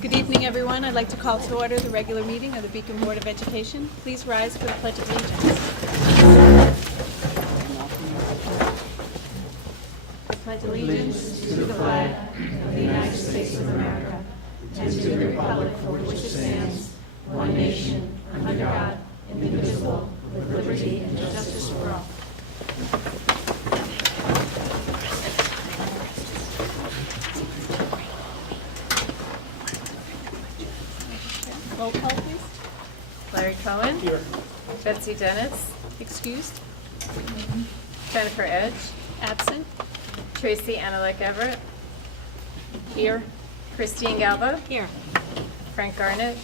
Good evening, everyone. I'd like to call to order the regular meeting of the Beacon Board of Education. Please rise for the Pledge of Allegiance. I pledge allegiance to the flag of the United States of America and to the republic for which it stands, one nation, under God, indivisible, with liberty and justice for all. Roll call, please. Larry Cohen. Here. Betsy Dennis. Excused. Jennifer Edge. Absent. Tracy Annalek Everett. Here. Christine Galba. Here. Frank Garnett.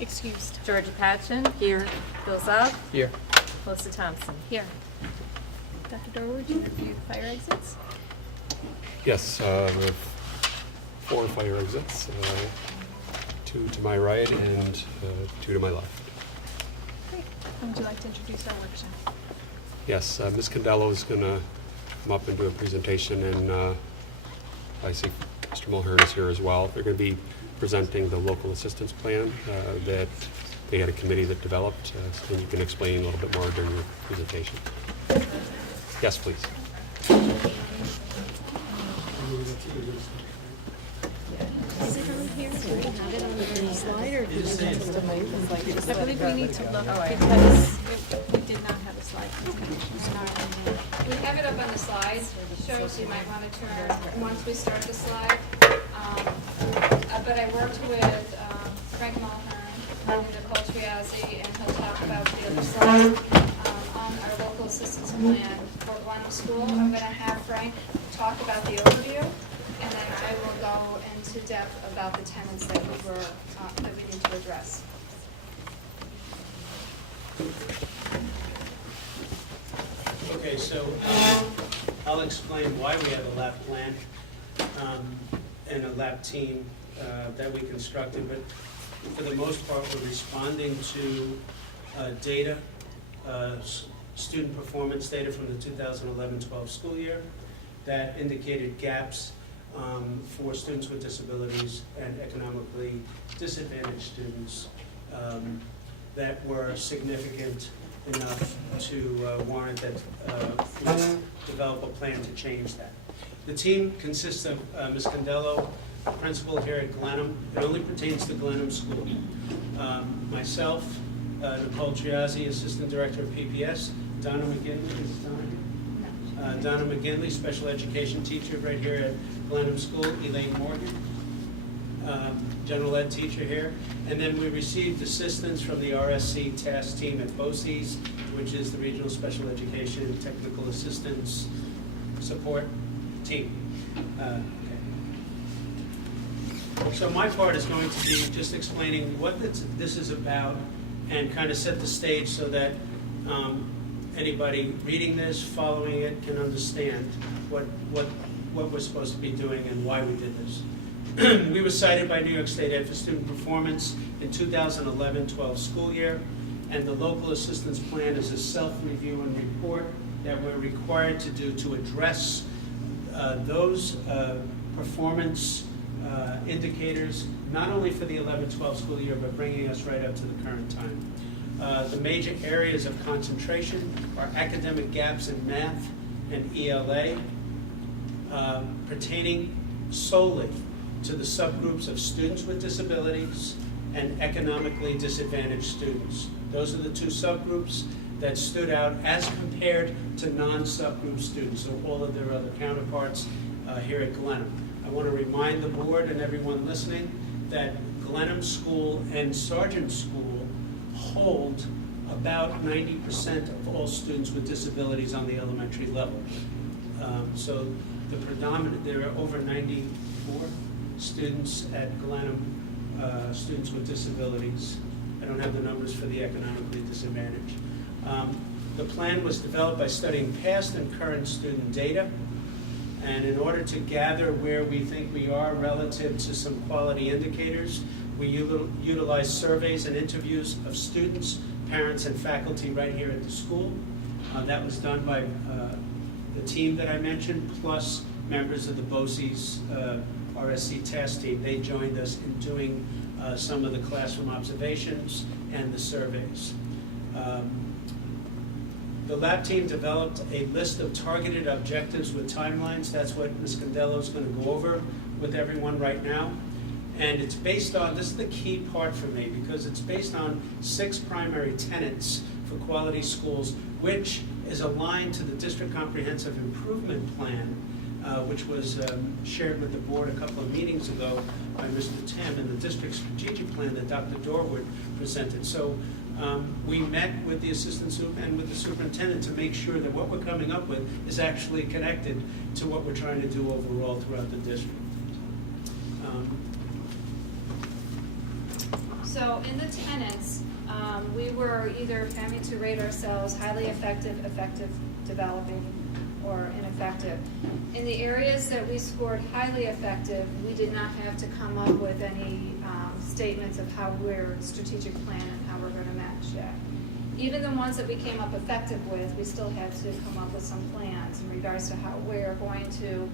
Excused. Georgia Patchen. Here. Bill Zob. Here. Melissa Thompson. Here. Dr. Dorwood, would you review the fire exits? Yes, we have 4 fire exits, 2 to my right and 2 to my left. Great. Would you like to introduce our workshop? Yes, Ms. Condello is going to come up and do a presentation, and I see Mr. Mulhern is here as well. They're going to be presenting the local assistance plan that they had a committee that developed, so you can explain a little bit more during your presentation. Yes, please. Is it on here? Do we have it on the slide, or do we just I believe we need to look because we did not have a slide presentation. We have it up on the slides, shows you might want to turn once we start the slide. But I worked with Frank Mulhern and Nicole Triazzi, and he'll talk about the other slides on our local assistance plan for Glenham School. I'm going to have Frank talk about the overview, and then I will go into depth about the tenants that we need to address. Okay, so I'll explain why we have a lab plan and a lab team that we constructed, but for the most part, we're responding to data, student performance data from the 2011-12 school year that indicated gaps for students with disabilities and economically disadvantaged students that were significant enough to warrant that we develop a plan to change that. The team consists of Ms. Condello, principal here at Glenham. It only pertains to Glenham School. Myself, Nicole Triazzi, assistant director of PPS. Donna McGinley, is Donna here? Donna McGinley, special education teacher right here at Glenham School. Elaine Morgan, general ed teacher here. And then we received assistance from the RSC task team at BOCES, which is the Regional Special Education Technical Assistance Support Team. So my part is going to be just explaining what this is about and kind of set the stage so that anybody reading this, following it, can understand what we're supposed to be doing and why we did this. We were cited by New York State Ed for student performance in 2011-12 school year, and the local assistance plan is a self-review and report that we're required to do to address those performance indicators, not only for the 11-12 school year, but bringing us right up to the current time. The major areas of concentration are academic gaps in math and ELA, pertaining solely to the subgroups of students with disabilities and economically disadvantaged students. Those are the 2 subgroups that stood out as compared to non-subgroup students, so all of their other counterparts here at Glenham. I want to remind the board and everyone listening that Glenham School and Sargent School hold about 90% of all students with disabilities on the elementary level. So the predominant, there are over 94 students at Glenham, students with disabilities. I don't have the numbers for the economically disadvantaged. The plan was developed by studying past and current student data, and in order to gather where we think we are relative to some quality indicators, we utilize surveys and interviews of students, parents, and faculty right here at the school. That was done by the team that I mentioned, plus members of the BOCES RSC task team. They joined us in doing some of the classroom observations and the surveys. The lab team developed a list of targeted objectives with timelines. That's what Ms. Condello is going to go over with everyone right now. And it's based on, this is the key part for me, because it's based on 6 primary tenets for quality schools, which is aligned to the District Comprehensive Improvement Plan, which was shared with the board a couple of meetings ago by Mr. Tim, and the district strategic plan that Dr. Dorwood presented. So we met with the assistant and with the superintendent to make sure that what we're coming up with is actually connected to what we're trying to do overall throughout the district. So in the tenets, we were either having to rate ourselves highly effective, effective, developing, or ineffective. In the areas that we scored highly effective, we did not have to come up with any statements of how we're strategic plan and how we're going to match that. Even the ones that we came up effective with, we still had to come up with some plans in regards to how we're going to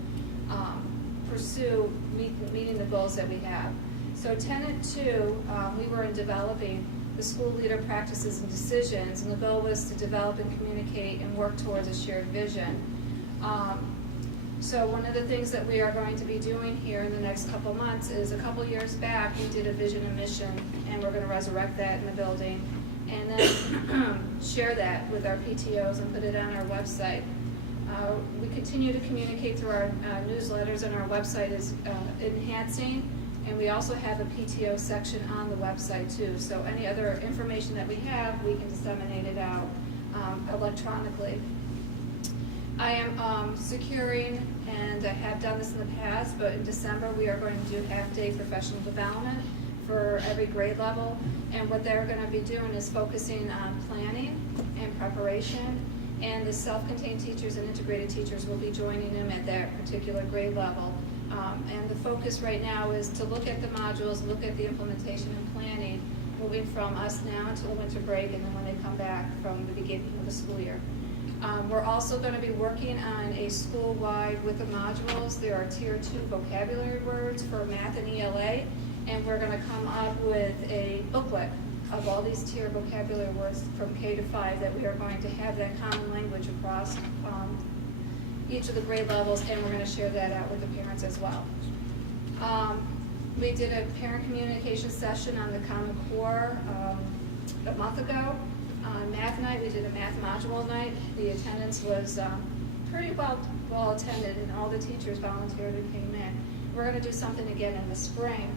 pursue meeting the goals that we have. So tenet 2, we were in developing the school leader practices and decisions, and the goal was to develop and communicate and work towards a shared vision. So one of the things that we are going to be doing here in the next couple months is, a couple years back, we did a vision and mission, and we're going to resurrect that in the building, and then share that with our PTOs and put it on our website. We continue to communicate through our newsletters, and our website is enhancing, and we also have a PTO section on the website too. So any other information that we have, we can disseminate it out electronically. I am securing, and I have done this in the past, but in December we are going to do half-day professional development for every grade level. And what they're going to be doing is focusing on planning and preparation. And the self-contained teachers and integrated teachers will be joining them at that particular grade level. And the focus right now is to look at the modules, look at the implementation and planning, moving from us now until winter break, and then when they come back from the beginning of the school year. We're also going to be working on a school-wide with the modules. There are tier 2 vocabulary words for math and ELA, and we're going to come up with a booklet of all these tier vocabulary words from K to 5 that we are going to have that common language across each of the grade levels, and we're going to share that out with the parents as well. We did a parent communication session on the Common Core a month ago. On math night, we did a math module night. The attendance was pretty well attended, and all the teachers volunteered and came in. We're going to do something again in the spring.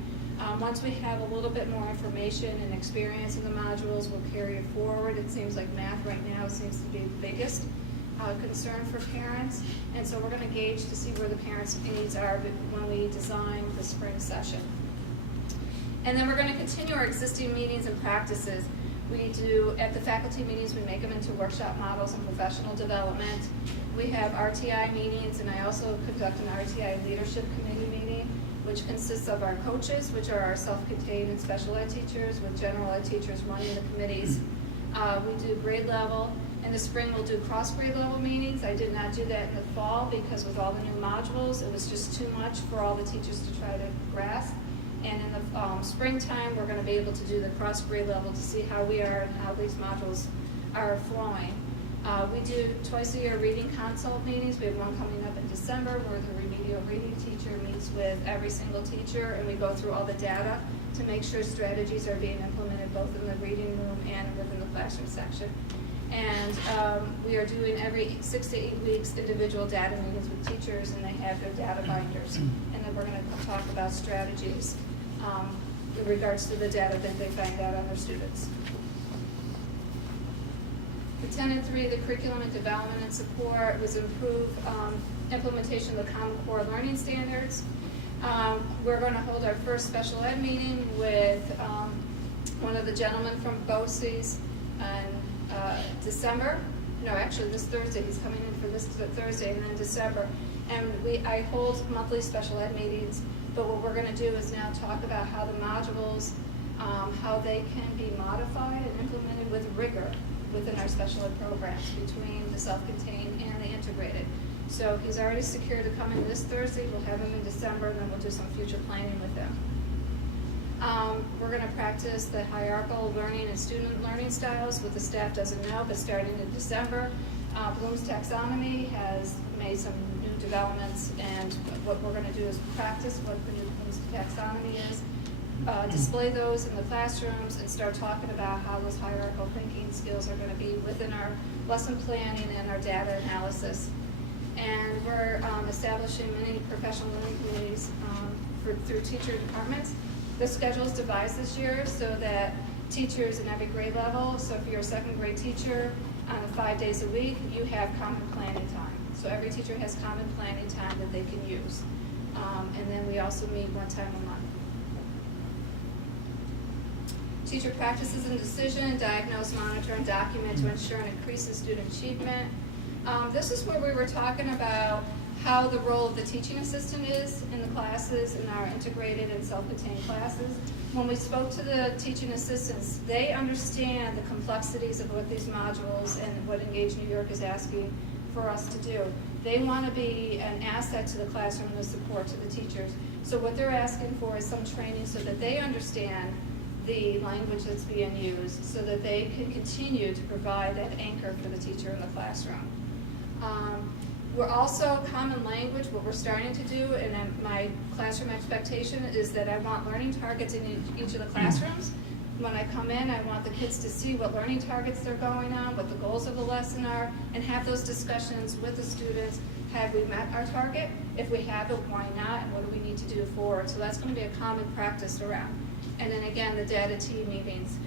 Once we have a little bit more information and experience in the modules, we'll carry it forward. It seems like math right now seems to be the biggest concern for parents, and so we're going to gauge to see where the parents' needs are when we design the spring session. And then we're going to continue our existing meetings and practices. We do, at the faculty meetings, we make them into workshop models and professional development. We have RTI meetings, and I also conduct an RTI leadership committee meeting, which consists of our coaches, which are our self-contained and special ed teachers, with general ed teachers running the committees. We do grade level. In the spring, we'll do cross-grade level meetings. I did not do that in the fall because with all the new modules, it was just too much for all the teachers to try to grasp. And in the springtime, we're going to be able to do the cross-grade level to see how we are and how these modules are flowing. We do twice a year reading consult meetings. We have one coming up in December where the remedial reading teacher meets with every single teacher, and we go through all the data to make sure strategies are being implemented both in the reading room and within the classroom section. And we are doing every 6 to 8 weeks individual data meetings with teachers, and they have their data binders. And then we're going to talk about strategies in regards to the data that they find out on their students. The tenet 3, the curriculum and development and support, was improved implementation of the Common Core learning standards. We're going to hold our first special ed meeting with one of the gentlemen from BOCES on December. No, actually this Thursday. He's coming in for this Thursday, and then December. And I hold monthly special ed meetings, but what we're going to do is now talk about how the modules, how they can be modified and implemented with rigor within our special ed programs between the self-contained and the integrated. So he's already secured to come in this Thursday. We'll have him in December, and then we'll do some future planning with him. We're going to practice the hierarchical learning and student learning styles. What the staff doesn't know, but starting in December, Bloom's Taxonomy has made some new developments, and what we're going to do is practice what the new Bloom's Taxonomy is, display those in the classrooms, and start talking about how those hierarchical thinking skills are going to be within our lesson planning and our data analysis. And we're establishing many professional learning communities through teacher departments. The schedule is devised this year so that teachers in every grade level, so if you're a second grade teacher, 5 days a week, you have common planning time. So every teacher has common planning time that they can use. And then we also meet one time a month. Teacher practices and decision, diagnose, monitor, and document to ensure and increase in student achievement. This is where we were talking about how the role of the teaching assistant is in the classes, in our integrated and self-contained classes. When we spoke to the teaching assistants, they understand the complexities of what these modules and what Engage New York is asking for us to do. They want to be an asset to the classroom and the support to the teachers. So what they're asking for is some training so that they understand the language that's being used, so that they can continue to provide that anchor for the teacher in the classroom. We're also common language. What we're starting to do, and my classroom expectation is that I want learning targets in each of the classrooms. When I come in, I want the kids to see what learning targets they're going on, what the goals of the lesson are, and have those discussions with the students. Have we met our target? If we haven't, why not? And what do we need to do forward? So that's going to be a common practice around. And then again, the data team meetings.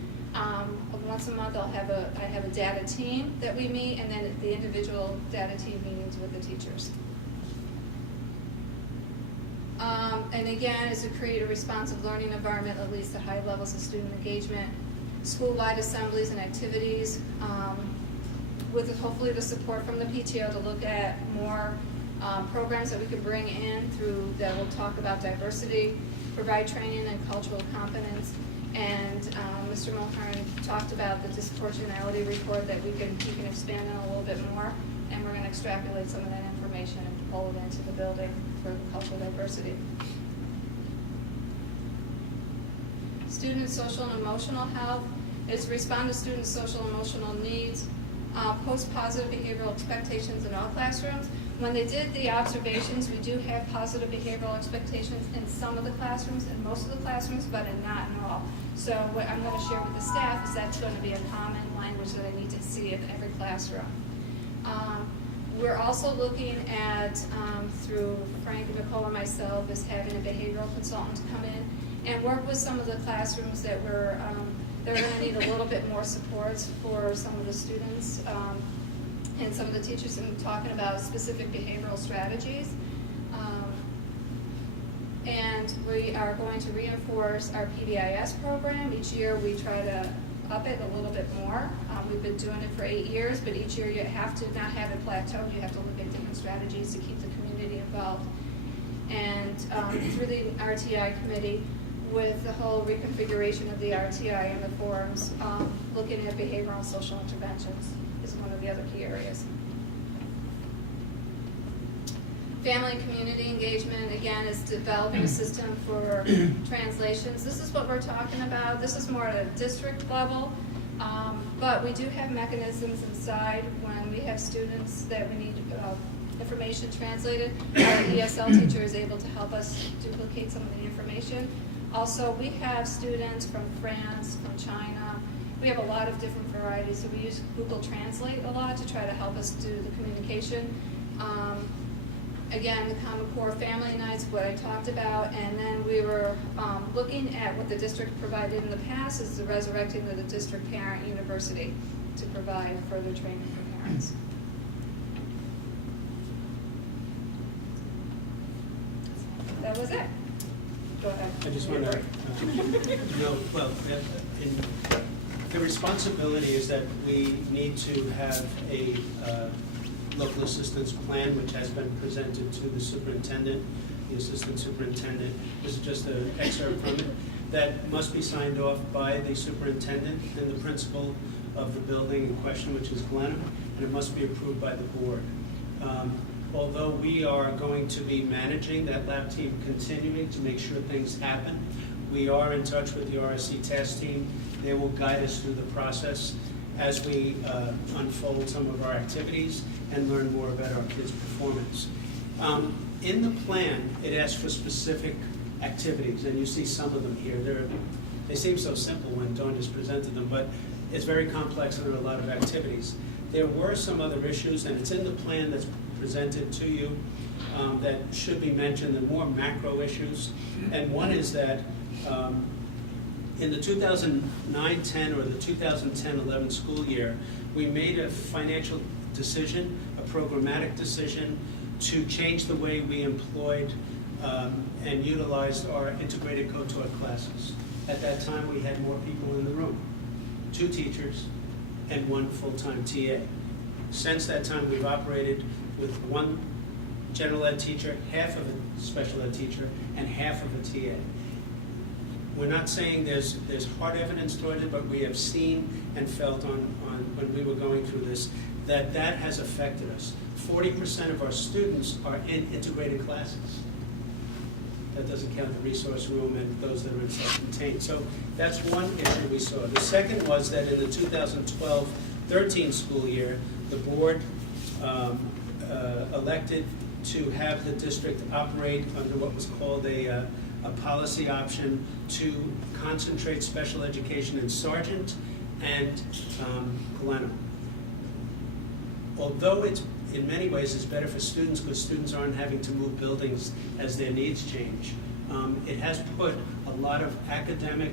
Once a month, I have a data team that we meet, and then the individual data team meetings with the teachers. And again, is to create a responsive learning environment that leads to high levels of student engagement, school-wide assemblies and activities, with hopefully the support from the PTO to look at more programs that we could bring in through that will talk about diversity, provide training and cultural competence. And Mr. Mulhern talked about the disproportionality report that we can expand on a little bit more, and we're going to extrapolate some of that information and pull it into the building for cultural diversity. Student social and emotional health is to respond to students' social and emotional needs, post positive behavioral expectations in all classrooms. When they did the observations, we do have positive behavioral expectations in some of the classrooms, in most of the classrooms, but not in all. So what I'm going to share with the staff is that's going to be a common language that I need to see in every classroom. We're also looking at, through Frank, Nicole, and myself, is having a behavioral consultant come in and work with some of the classrooms that they're going to need a little bit more support for some of the students. And some of the teachers have been talking about specific behavioral strategies. And we are going to reinforce our PBIS program. Each year we try to up it a little bit more. We've been doing it for 8 years, but each year you have to not have it plateaued. You have to look at different strategies to keep the community involved. And through the RTI committee, with the whole reconfiguration of the RTI and the forums, looking at behavioral and social interventions is one of the other key areas. Family and community engagement, again, is developing a system for translations. This is what we're talking about. This is more at a district level, but we do have mechanisms inside when we have students that we need information translated. Our ESL teacher is able to help us duplicate some of the information. Also, we have students from France, from China. We have a lot of different varieties, so we use Google Translate a lot to try to help us do the communication. Again, the Common Core Family Nights, what I talked about, and then we were looking at what the district provided in the past is the resurrecting of the district parent university to provide further training for parents. That was it. Go ahead. I just want to know, well, the responsibility is that we need to have a local assistance plan, which has been presented to the superintendent, the assistant superintendent. This is just an excerpt from it. That must be signed off by the superintendent and the principal of the building in question, which is Glenham, and it must be approved by the board. although we are going to be managing that lab team, continuing to make sure things happen, we are in touch with the RSC task team. They will guide us through the process as we unfold some of our activities and learn more about our kids' performance. In the plan, it asks for specific activities, and you see some of them here. They seem so simple when Dawn just presented them, but it's very complex and there are a lot of activities. There were some other issues, and it's in the plan that's presented to you that should be mentioned, the more macro issues. And one is that in the 2009-10 or the 2010-11 school year, we made a financial decision, a programmatic decision, to change the way we employed and utilized our integrated co-taught classes. At that time, we had more people in the room, 2 teachers and 1 full-time TA. Since that time, we've operated with 1 general ed teacher, half of a special ed teacher, and half of a TA. We're not saying there's hard evidence toward it, but we have seen and felt on when we were going through this that has affected us. 40% of our students are in integrated classes. That doesn't count the resource room and those that are in self-contained. So that's one issue we saw. The second was that in the 2012-13 school year, the board elected to have the district operate under what was called a policy option to concentrate special education in Sargent and Galena. Although it's in many ways it's better for students because students aren't having to move buildings as their needs change, it has put a lot of academic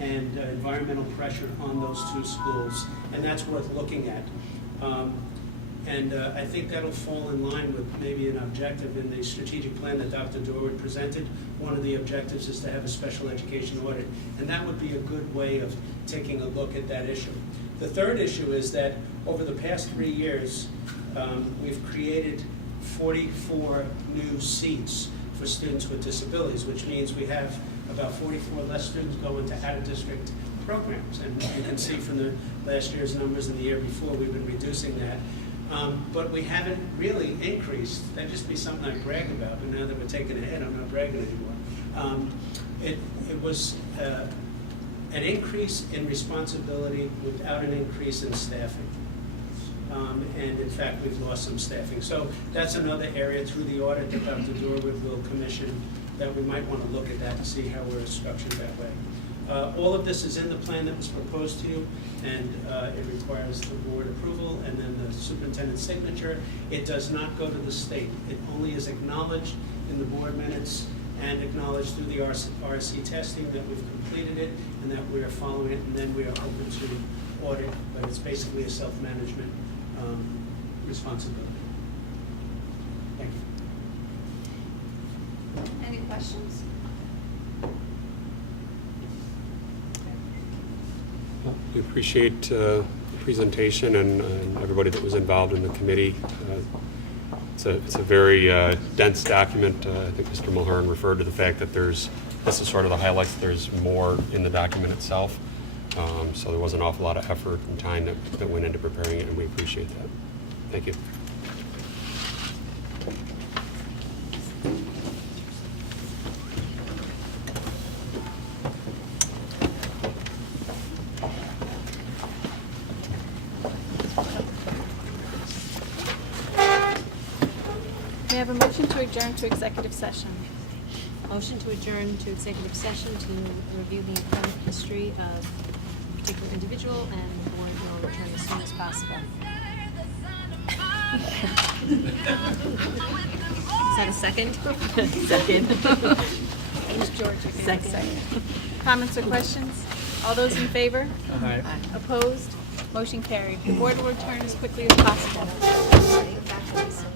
and environmental pressure on those 2 schools, and that's worth looking at. I think that'll fall in line with maybe an objective in the strategic plan that Dr. Dorwood presented. One of the objectives is to have a special education audit, and that would be a good way of taking a look at that issue. The third issue is that over the past 3 years, we've created 44 new seats for students with disabilities, which means we have about 44 less students going to out-of-district programs. And you can see from the last year's numbers and the year before, we've been reducing that. But we haven't really increased. That'd just be something I brag about, but now that we're taking ahead, I'm not bragging anymore. It was an increase in responsibility without an increase in staffing. And in fact, we've lost some staffing. So that's another area through the audit that Dr. Dorwood will commission that we might want to look at that and see how we're structured that way. All of this is in the plan that was proposed to you, and it requires the board approval and then the superintendent's signature. It does not go to the state. It only is acknowledged in the board minutes and acknowledged through the RSC testing that we've completed it and that we are following it, and then we are open to audit, but it's basically a self-management responsibility. Thank you. Any questions? We appreciate the presentation and everybody that was involved in the committee. It's a very dense document. I think Mr. Mulhern referred to the fact that this is sort of the highlights. There's more in the document itself. So there was an awful lot of effort and time that went into preparing it, and we appreciate that. Thank you. May I have a motion to adjourn to executive session? Motion to adjourn to executive session to review the employment history of a particular individual, and the board will return as soon as possible. Is that a second? Second. Ms. George, you can Second. Comments or questions? All those in favor? Aye. Opposed? Motion carried. The board will return as quickly as possible. Back to Lisa.